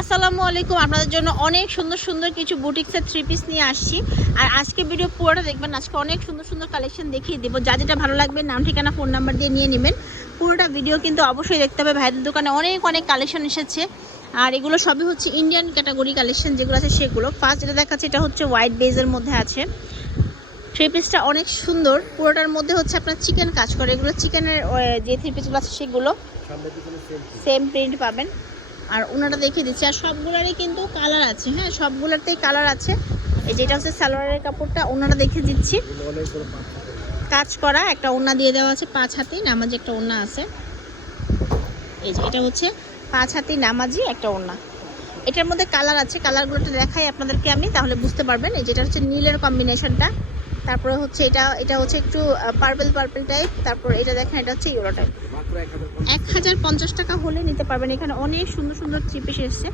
আসসালামু আলাইকুম। আপনাদের জন্য অনেক সুন্দর সুন্দর কিছু বুটিক্সের থ্রি পিস নিয়ে আসছি। আর আজকে ভিডিও পুরোটা দেখবেন আজকে অনেক সুন্দর সুন্দর কালেকশন দেখিয়ে দেবো। যা যেটা ভালো লাগবে নাম ঠিকানা ফোন নাম্বার দিয়ে নিয়ে নেবেন। পুরোটা ভিডিও কিন্তু অবশ্যই দেখতে হবে। ভাইদের দোকানে অনেক অনেক কালেকশন এসেছে। আর এগুলো সবই হচ্ছে ইন্ডিয়ান ক্যাটাগরি কালেকশন যেগুলো আছে সেগুলো। ফার্স্ট যেটা দেখাচ্ছে এটা হচ্ছে হোয়াইট বেজের মধ্যে আছে। থ্রি পিসটা অনেক সুন্দর। পুরোটার মধ্যে হচ্ছে আপনার চিকেন কাজ করে। এগুলো চিকেনের যে থ্রি পিসগুলো আছে সেগুলো সেম প্রিন্ট পাবেন। আর ওনাটা দেখিয়ে দিচ্ছি। আর সবগুলারই কিন্তু কালার আছে হ্যাঁ? সবগুলোরতেই কালার আছে। এই যেটা হচ্ছে সালোয়ারের কাপড়টা ওনাটা দেখে দিচ্ছি। কাজ করা, একটা ওনা দিয়ে দেওয়া আছে পাঁচ হাতি, নামাজি একটা ওনা আছে। এই যে, এটা হচ্ছে পাঁচ হাতি, নামাজি একটা ওনা এটার মধ্যে কালার আছে কালারগুলোটা দেখাই আপনাদেরকে আমি, তাহলে বুঝতে পারবেন। এই যেটা হচ্ছে নীলের কম্বিনেশনটা তারপরে হচ্ছে এটা এটা হচ্ছে একটু পার্পল পার্পল টাইপ তারপর এটা দেখেন এটা হচ্ছে ইউরো টাইপ এক হাজার পঞ্চাশ টাকা হলে নিতে পারবেন। এখানে অনেক সুন্দর সুন্দর থ্রি পিস এসছে।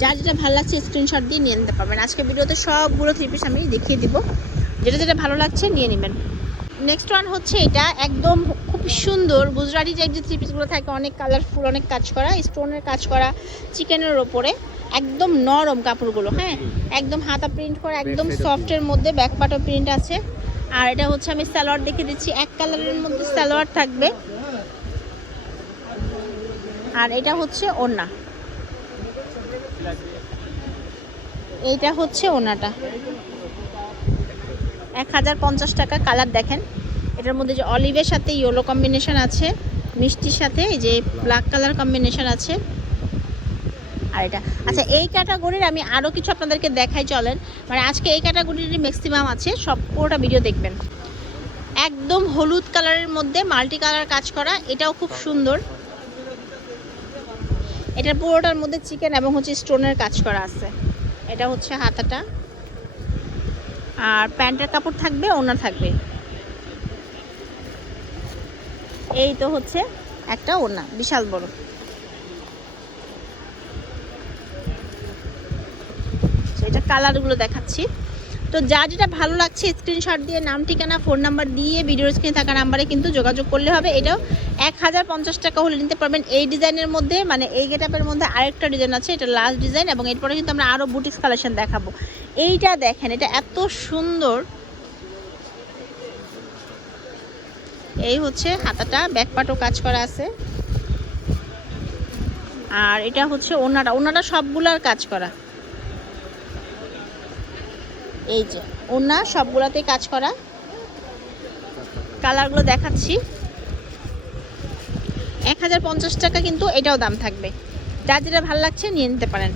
যার যেটা ভালো লাগছে স্ক্রিনশট দিয়ে নিয়ে নিতে পারবেন। আজকে ভিডিওতে সবগুলো থ্রি পিস আমি দেখিয়ে দিব। যেটা যেটা ভালো লাগছে নিয়ে নেবেন। নেক্সট ওয়ান হচ্ছে এটা একদম খুব সুন্দর। গুজরাটি টাইপ যে থ্রি পিসগুলো থাকে অনেক কালারফুল অনেক কাজ করা স্টোনের কাজ করা চিকেনের ওপরে। একদম নরম কাপড়গুলো হ্যাঁ? একদম হাতা প্রিন্ট করা একদম সফটের মধ্যে ব্যাক পাটও প্রিন্ট আছে। আর এটা হচ্ছে আমি সালোয়ার দেখে দিচ্ছি। এক কালারের মধ্যে সালোয়ার থাকবে। আর এটা হচ্ছে ওনা এইটা হচ্ছে ওনাটা এক হাজার পঞ্চাশ টাকা কালার দেখেন। এটার মধ্যে যে অলিভের সাথে ইয়েলো কম্বিনেশন আছে, মিষ্টির সাথে এই যে ব্ল্যাক কালার কম্বিনেশন আছে। আর এটা। আচ্ছা এই ক্যাটাগরির আমি আরও কিছু আপনাদেরকে দেখাই, চলেন। মানে আজকে এই ক্যাটাগরির ম্যাক্সিমাম আছে, সব পুরোটা ভিডিও দেখবেন। একদম হলুদ কালারের মধ্যে মাল্টি কালার কাজ করা, এটাও খুব সুন্দর। এটা পুরোটার মধ্যে চিকেন এবং হচ্ছে স্টোনের কাজ করা আছে। এটা হচ্ছে হাতাটা। আর প্যান্টের কাপড় থাকবে, ওনার থাকবে। এই তো হচ্ছে একটা ওনা বিশাল বড় তো এটা কালারগুলো দেখাচ্ছি। তো যা যেটা ভালো লাগছে স্ক্রিনশট দিয়ে, নাম, ঠিকানা ফোন নাম্বার দিয়ে ভিডিওর স্ক্রিনে থাকা নাম্বারে কিন্তু যোগাযোগ করলে হবে। এটাও এক হাজার পঞ্চাশ টাকা হলে নিতে পারবেন। এই ডিজাইনের মধ্যে মানে এই গেটআপের মধ্যে আরেকটা ডিজাইন আছে, এটা লাস্ট ডিজাইন এবং এরপরে কিন্তু আমরা আরও বুটিক্স কালেকশন দেখাবো। এইটা দেখেন, এটা এত সুন্দর। এই হচ্ছে হাতাটা ব্যাকপাটও কাজ করা আছে। আর এটা হচ্ছে ওনাটা ওনাটা সবগুলার কাজ করা। এই যে ওনা সবগুলাতেই কাজ করা। কালারগুলো দেখাচ্ছি। এক হাজার পঞ্চাশ টাকা কিন্তু এটাও দাম থাকবে। যার যেটা ভালো লাগছে নিয়ে নিতে পারেন।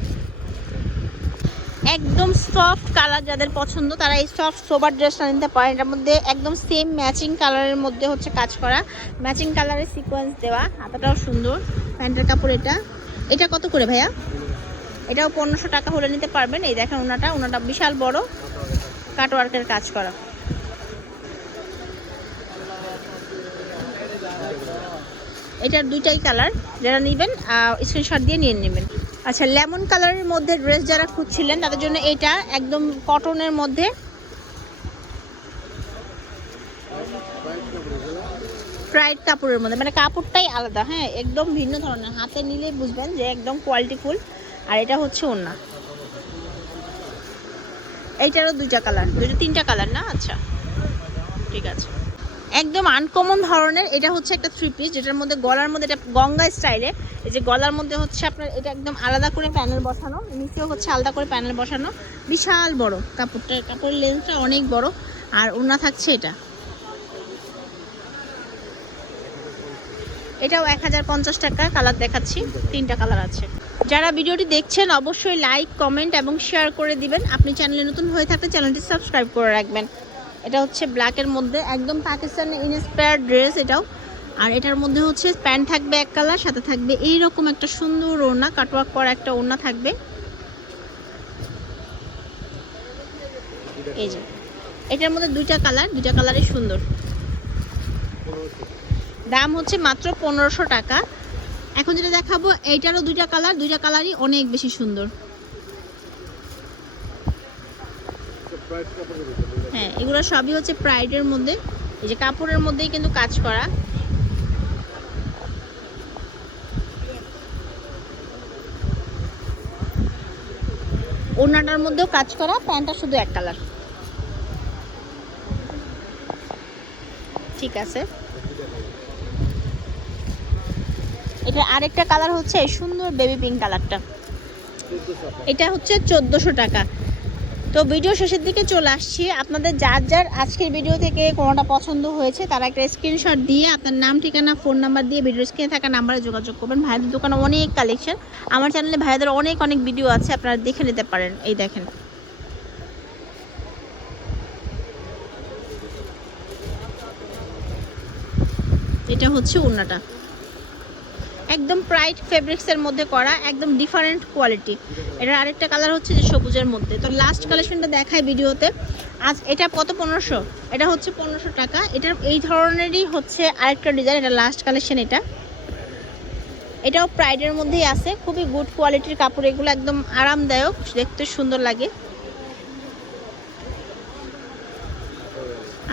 একদম সফট কালার যাদের পছন্দ, তারা এই সফট সোবার ড্রেসটা নিতে পারেন। এটার মধ্যে একদম সেম ম্যাচিং কালারের মধ্যে হচ্ছে কাজ করা। ম্যাচিং কালারের সিকোয়েন্স দেওয়া। হাতাটাও সুন্দর। প্যান্টের কাপড় এটা। এটা কত করে ভাইয়া? এটাও পনেরোশো টাকা হলে নিতে পারবেন। এই দেখেন ওনাটা ওনাটা বিশাল বড়। কাটওয়ার্কের কাজ করা। এটার দুইটাই কালার, যারা নেবেন স্ক্রিনশট দিয়ে নিয়ে নেবেন। আচ্ছা লেমন কালারের মধ্যে ড্রেস যারা খুঁজছিলেন, তাদের জন্য এটা একদম কটনের মধ্যে। ফ্রাইড কাপড়ের মধ্যে মানে কাপড়টাই আলাদা হ্যাঁ একদম ভিন্ন ধরনের। হাতে নিলেই বুঝবেন যে একদম কোয়ালিটিফুল আর এটা হচ্ছে ওন্না এইটারও দুইটা কালার দুইটা তিনটা কালার না? আচ্ছা। ঠিক আছে। একদম আনকমন ধরনের এটা হচ্ছে একটা থ্রি পিস যেটার মধ্যে গলার মধ্যে এটা গঙ্গা স্টাইলে এই যে গলার মধ্যে হচ্ছে আপনার এটা একদম আলাদা করে প্যানেল বসানো নিচেও হচ্ছে আলাদা করে প্যানেল বসানো। বিশাল বড়। কাপড়টা কাপড়ের লেন্সটা অনেক বড় আর ওনা থাকছে এটা। এটাও এক হাজার পঞ্চাশ টাকা কালার দেখাচ্ছি। তিনটা কালার আছে। যারা ভিডিওটি দেখছেন, অবশ্যই লাইক কমেন্ট এবং শেয়ার করে দিবেন। আপনি চ্যানেলে নতুন হয়ে থাকলে চ্যানেলটি সাবস্ক্রাইব করে রাখবেন। এটা হচ্ছে ব্ল্যাকের মধ্যে, একদম পাকিস্তানি ইনস্পায়ার ড্রেস এটাও। আর এটার মধ্যে হচ্ছে প্যান্ট থাকবে এক কালার সাথে থাকবে এই রকম একটা সুন্দর ওড়না কাটওয়ার্ক করা একটা ওড়না থাকবে। এই যে, এটার মধ্যে দুইটা কালার দুইটা কালারই সুন্দর। দাম হচ্ছে মাত্র পনেরোশো টাকা। এখন যেটা দেখাবো, এইটারও দুইটা কালার, দুইটা কালারই অনেক বেশি সুন্দর। হ্যাঁ এগুলো সবই হচ্ছে প্রাইডের মধ্যে। এই যে কাপড়ের মধ্যেই কিন্তু কাজ করা। ওনাটার মধ্যেও কাজ করা, প্যান্টটা শুধু এক কালার। ঠিক আছে। এটা আরেকটা কালার হচ্ছে সুন্দর বেবি পিঙ্ক কালারটা। এটা হচ্ছে চোদ্দোশো টাকা। তো ভিডিও শেষের দিকে চলে আসছি। আপনাদের যার যার আজকের ভিডিও থেকে কোনোটা পছন্দ হয়েছে, তারা একটা স্ক্রিনশট দিয়ে আপনার নাম, ঠিকানা ফোন নাম্বার দিয়ে ভিডিও স্ক্রিনে থাকা নাম্বারে যোগাযোগ করবেন। ভাইদের দোকানে অনেক কালেকশন আমার চ্যানেলে ভাইদের অনেক অনেক ভিডিও আছে, আপনারা দেখে নিতে পারেন। এই দেখেন। এটা হচ্ছে ওড়নাটা। একদম প্রাইড ফেব্রিক্সের মধ্যে করা, একদম ডিফারেন্ট কোয়ালিটি এটার আরেকটা কালার হচ্ছে যে সবুজের মধ্যে। তো লাস্ট কালেকশনটা দেখায় ভিডিওতে। আজ এটা কত, পনেরোশো? এটা হচ্ছে পনেরোশো টাকা। এটার এই ধরনেরই হচ্ছে আরেকটা ডিজাইন এটা লাস্ট কালেকশন এটা। এটাও প্রাইডের মধ্যেই আছে। খুবই গুড কোয়ালিটির কাপড়, এগুলো একদম আরামদায়ক, দেখতে সুন্দর লাগে।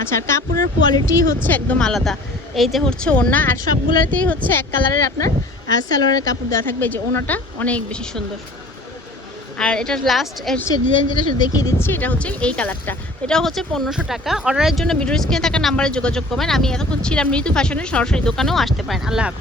আচ্ছা কাপড়ের কোয়ালিটি হচ্ছে একদম আলাদা। এই যে হচ্ছে ওনা আর সবগুলোতেই হচ্ছে এক কালারের আপনার স্যালোয়ারের কাপড় দেওয়া থাকবে। যে ওনাটা অনেক বেশি সুন্দর। আর এটার লাস্ট হচ্ছে ডিজাইন যেটা দেখিয়ে দিচ্ছি, এটা হচ্ছে এই কালারটা এটা হচ্ছে পনেরোশো টাকা। অর্ডারের জন্য ভিডিও স্ক্রিনে থাকা নাম্বারে যোগাযোগ করবেন। আমি এতক্ষণ ছিলাম ঋতু ফ্যাশনের সরাসরি দোকানেও আসতে পারেন। আল্লাহ হাফিজ।